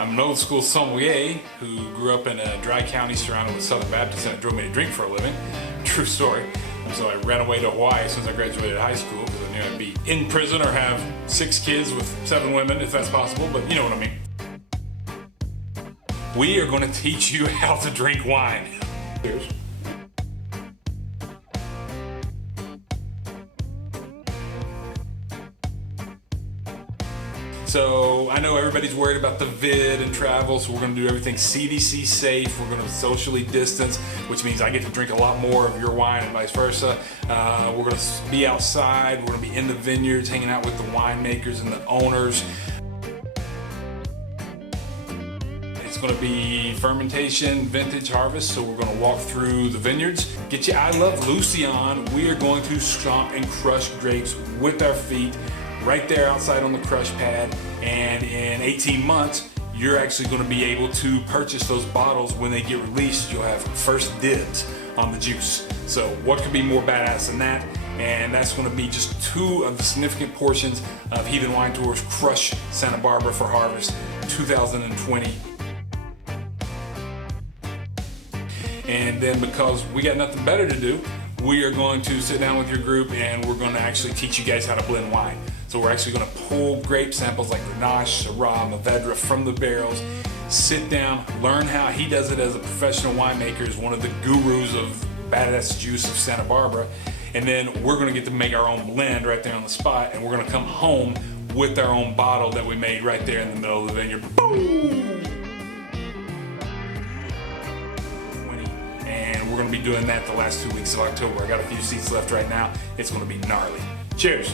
I'm an old school sommelier who grew up in a dry county surrounded with Southern Baptists, and it drove me to drink for a living. True story. And so I ran away to Hawaii as soon as I graduated high school because I knew I'd be in prison or have 6 kids with 7 women, if that's possible, but you know what I mean. We are going to teach you how to drink wine. Cheers. So I know everybody's worried about the vid and travel, so we're going to do everything CDC safe. We're going to socially distance, which means I get to drink a lot more of your wine and vice versa. We're going to be outside. We're going to be in the vineyards, hanging out with the winemakers and the owners. It's going to be fermentation, vintage harvest, so we're going to walk through the vineyards. Get your I Love Lucy on. We are going to stomp and crush grapes with our feet right there outside on the crush pad, and in 18 months you're actually going to be able to purchase those bottles. When they get released, you'll have first dibs on the juice. So what could be more badass than that? And that's going to be just 2 of the significant portions of Heathen Wine Tours Crush Santa Barbara for Harvest 2020. And then, because we got nothing better to do, we are going to sit down with your group and we're going to actually teach you guys how to blend wine. So we're actually going to pull grape samples like Grenache, Syrah, Mourvedre from the barrels, sit down, learn how he does it as a professional winemaker, is one of the gurus of badass juice of Santa Barbara, and then we're going to get to make our own blend right there on the spot, and we're going to come home with our own bottle that we made right there in the middle of the vineyard. Boom! And we're going to be doing that the last 2 weeks of October. I got a few seats left right now. It's going to be gnarly. Cheers.